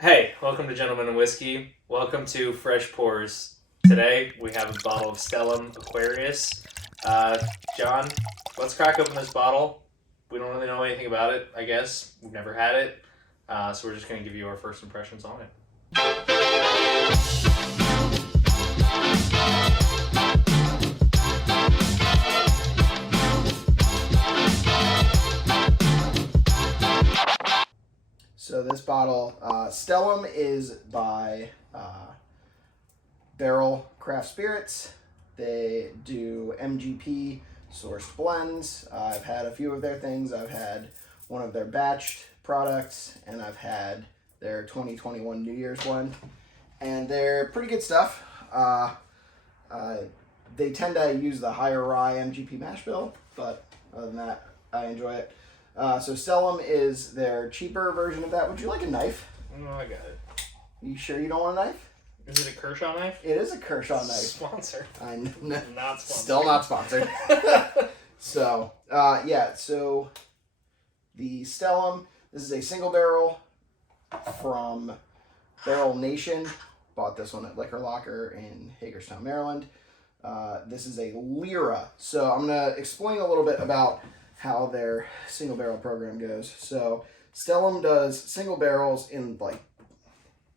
Hey, welcome to Gentlemen and Whiskey. Welcome to Fresh Pours. Today we have a bottle of Stellum Aquarius. John, let's crack open this bottle. We don't really know anything about it, I guess. We've never had it. So we're just going to give you our first impressions on it. So this bottle, Stellum is by Barrell Craft Spirits. They do MGP sourced blends. I've had a few of their things. I've had one of their batched products, and I've had their 2021 New Year's blend. And they're pretty good stuff. They tend to use the higher rye MGP mash bill, but other than that, I enjoy it. So Stellum is their cheaper version of that. Would you like a knife? No, I got it. You sure you don't want a knife? Is it a Kershaw knife? It is a Kershaw knife. Sponsor. Not sponsored. Still not sponsored. So, so the Stellum, this is a single barrel from Barrel Nation. Bought this one at Liquor Locker in Hagerstown, Maryland. This is a Lyra. So I'm going to explain a little bit about how their single barrel program goes. So Stellum does single barrels in like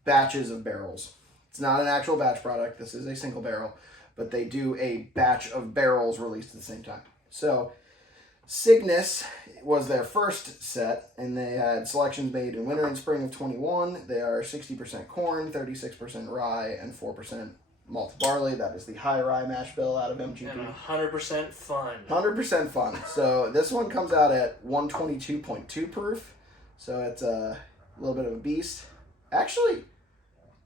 batches of barrels. It's not an actual batch product. This is a single barrel, but they do a batch of barrels released at the same time. So Cygnus was their first set, and they had selections made in winter and spring of 21. They are 60% corn, 36% rye, and 4% malted barley. That is the high rye mash bill out of MGP. And 100% fun. 100% fun. So this one comes out at 122.2 proof. So it's a little bit of a beast. Actually,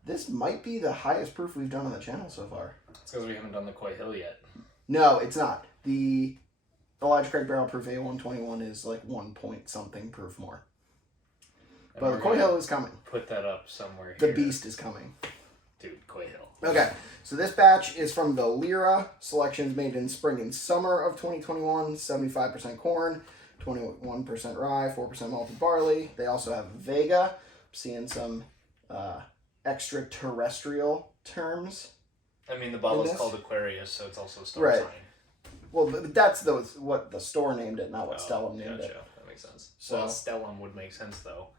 this might be the highest proof we've done on the channel so far. It's because we haven't done the Coy Hill yet. No, it's not. The Elijah Craig Barrel Proof A121 is like 1 point something proof more. But the Coy Hill is coming. Put that up somewhere The here. beast is coming. Dude, Coy Hill. Okay, so this batch is from the Lyra selections made in spring and summer of 2021. 75% corn, 21% rye, 4% malted barley. They also have Vega. I'm seeing some extraterrestrial terms. I mean, the bottle is called Aquarius, so it's also a star Right. sign. Well, that's what the store named it, not what Stellum named it. That makes sense. So Well, Stellum would make sense, though.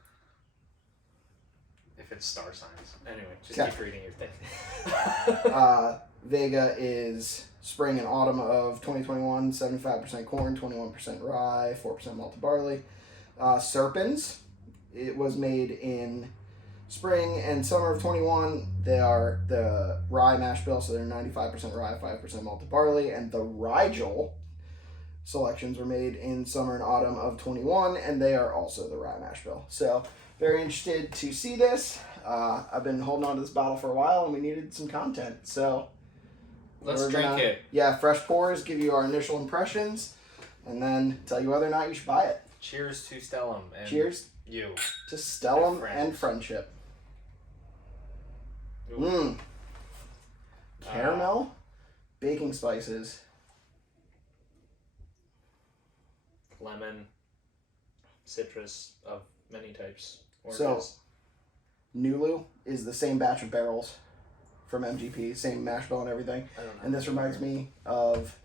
If it's star signs. Anyway, just keep reading your thing. Vega is spring and autumn of 2021, 75% corn, 21% rye, 4% malted barley. Serpens, it was made in spring and summer of 21. They are the rye mash bill, so they're 95% rye, 5% malted barley. And the Rigel selections were made in summer and autumn of 21, and they are also the rye mash bill. So very interested to see this. I've been holding on to this bottle for a while, and we needed some content. So Let's drink it. Yeah, fresh pours, give you our initial impressions, and then tell you whether or not you should buy it. Cheers to Stellum. And Cheers you. to Stellum and friendship. Mmm. Caramel, baking spices. Lemon, citrus of many types. So, Nulu is the same batch of barrels from MGP, same mash bill and everything. And this reminds me of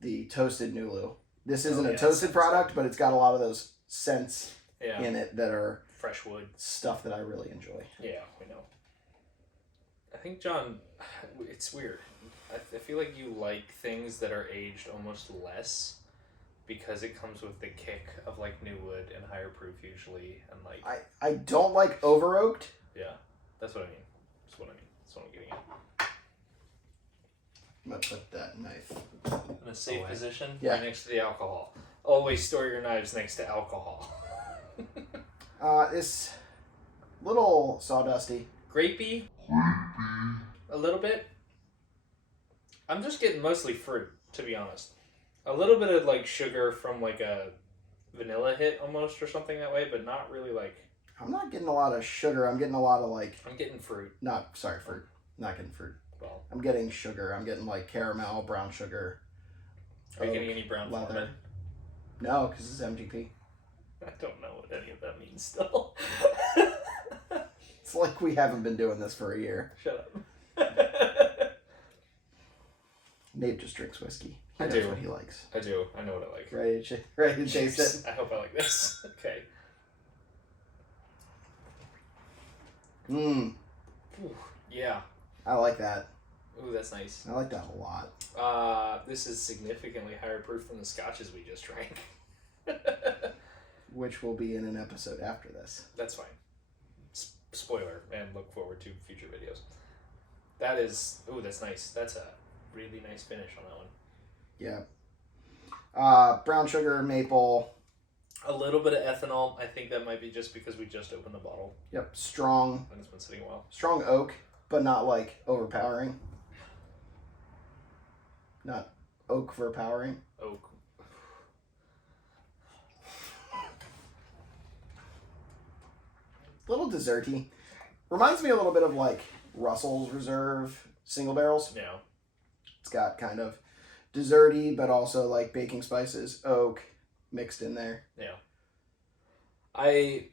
the toasted Nulu. This isn't a toasted product, but it's got a lot of those scents in it that are fresh wood stuff that I really enjoy. Yeah, we know. I think, John, it's weird. I feel like you like things that are aged almost less because it comes with the kick of like new wood and higher proof usually, and like I don't like over oaked. Yeah, that's what I mean. That's what I'm getting at. I'm gonna put that knife In a safe position, right next to the alcohol. Always store your knives next to alcohol. It's a little sawdusty. Grapey. A little bit. I'm just getting mostly fruit, to be honest. A little bit of like sugar from like a vanilla hit almost or something that way, but not really like. I'm not getting a lot of sugar. I'm getting a lot of like. I'm getting fruit. Fruit. Not getting fruit. Well, I'm getting sugar. I'm getting like caramel, brown sugar. Are you getting any brown leather? No, because it's MGP. I don't know what any of that means still. like we haven't been doing this for a year. Shut up. Nate just drinks whiskey. He I knows do. what he likes. I do. I know what I like. Ready to taste it? I hope I like this. Okay. Mmm. Yeah. I like that. Ooh, that's nice. I like that a lot. This is significantly higher proof than the scotches we just drank. Which will be in an episode after this. That's fine. Spoiler, and look forward to future videos. That is... Ooh, that's nice. That's a really nice finish on that one. Yeah. Brown sugar, maple. A little bit of ethanol. I think that might be just because we just opened the bottle. Yep. Strong. And it's been sitting a while. Strong oak, but not like overpowering. Not oak overpowering. Oak. Little desserty. Reminds me a little bit of like Russell's Reserve single barrels. Yeah. It's got kind of desserty, but also like baking spices, oak mixed in there. Yeah. I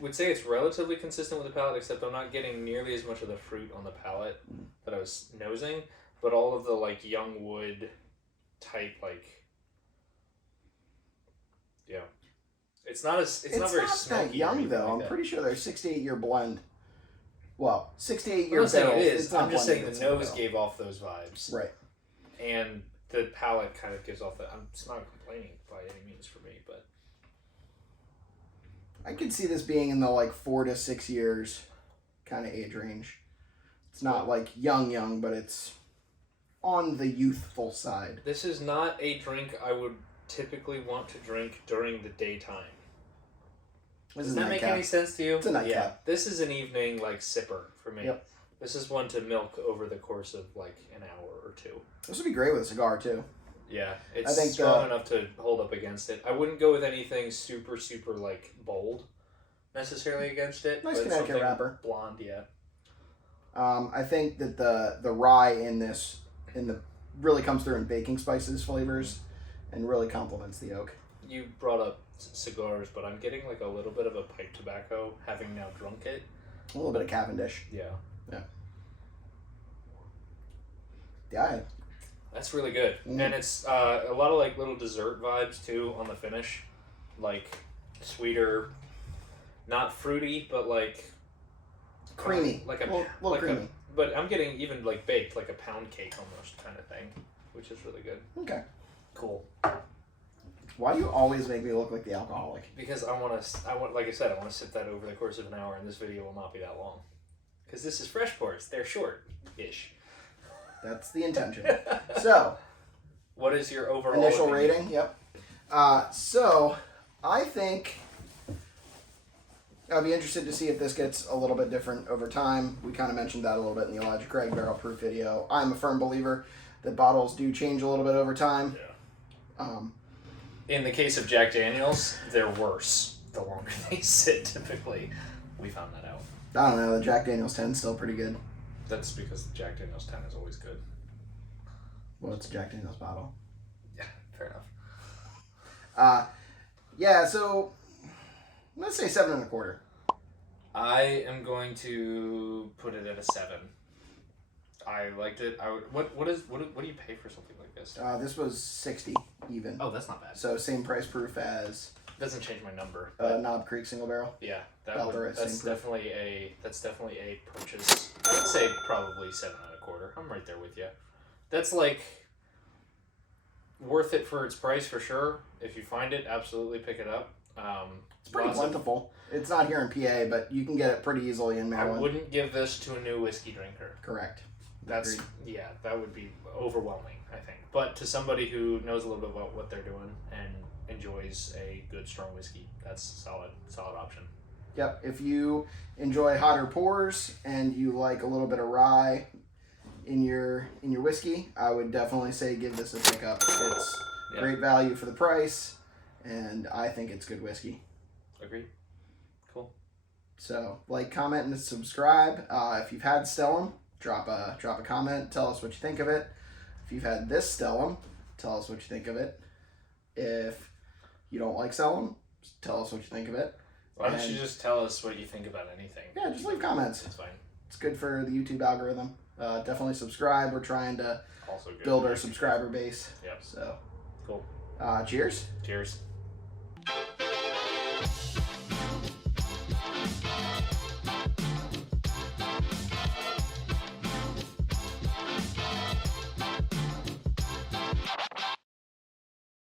would say it's relatively consistent with the palate, except I'm not getting nearly as much of the fruit on the palate that I was nosing, but all of the like young wood type yeah. It's not very smoky. That young or though. like I'm that. pretty sure they're 6 to 8 year blend. Well, 6 to 8 I'm year not saying barrels. it is. It's not I'm just blended, saying it's the single nose barrel. gave off those vibes. Right. And the palate kind of gives off that. It's not complaining by any means for me, but I could see this being in the like 4 to 6 years kind of age range. It's not like young, but it's on the youthful side. this is not a drink I would typically want to drink during the daytime. This Does is that make any sense to you? It's a nightcap. Yeah. This is an evening like sipper for me. Yep. This is one to milk over the course of like an hour or two. This would be great with a cigar too. Yeah, I it's think strong enough to hold up against it. I wouldn't go with anything super like bold necessarily against it. Nice but Connecticut something wrapper. Blonde, yeah. I think that the rye in the really comes through in baking spices flavors and really complements the oak. You brought up cigars, but I'm getting like a little bit of a pipe tobacco having now drunk it. A little bit of Cavendish. Yeah. Yeah. That's really good. And it's a lot of like little dessert vibes too on the finish. Like sweeter, not fruity, but like Creamy. Like a little like creamy. but I'm getting even like baked, like a pound cake almost kind of thing, which is really good. Okay. Cool. Why do you always make me look like the alcoholic? Because I want, like I said, I want to sip that over the course of an hour, and this video will not be that long. Because this is fresh pours. They're short-ish. That's the intention. So, What is your overall initial opinion? rating? Yep. So, I think I'd be interested to see if this gets a little bit different over time. We kind of mentioned that a little bit in the Elijah Craig barrel proof video. I'm a firm believer that bottles do change a little bit over time. Yeah. In the case of Jack Daniels, they're worse the longer they sit, typically. We found that out. I don't know. The Jack Daniels 10 is still pretty good. That's because the Jack Daniels 10 is always good. Well, it's a Jack Daniels bottle. Yeah, fair enough. Yeah, so let's say 7.25. I am going to put it at a 7. I liked it. I would. What do you pay for something like this? This was 60 even. Oh, that's not bad. So same price proof as Doesn't change my number. But Knob Creek single barrel. yeah, About the right that's same proof. definitely a purchase. I would say probably 7.25. I'm right there with you. That's like worth it for its price for sure. If you find it, absolutely pick it up. It's pretty plentiful. It's not here in PA, but you can get it pretty easily in I Maryland. wouldn't give this to a new whiskey drinker. Correct. That's Agreed. yeah, that would be overwhelming, I think. But to somebody who knows a little bit about what they're doing and enjoys a good strong whiskey, that's a solid option. Yep. If you enjoy hotter pours and you like a little bit of rye in your whiskey, I would definitely say give this a pickup. It's great value for the price, and I think it's good whiskey. Agreed. Cool. So, like, comment, and subscribe. If you've had Stellum, drop a comment. Tell us what you think of it. If you've had this Stellum, tell us what you think of it. If you don't like Stellum, tell us what you think of it. Why don't you just tell us what you think about anything? Yeah, just leave comments. It's fine. It's good for the YouTube algorithm. Definitely subscribe. We're trying to Also good build our subscriber base. Yep. So cool. Cheers. Cheers.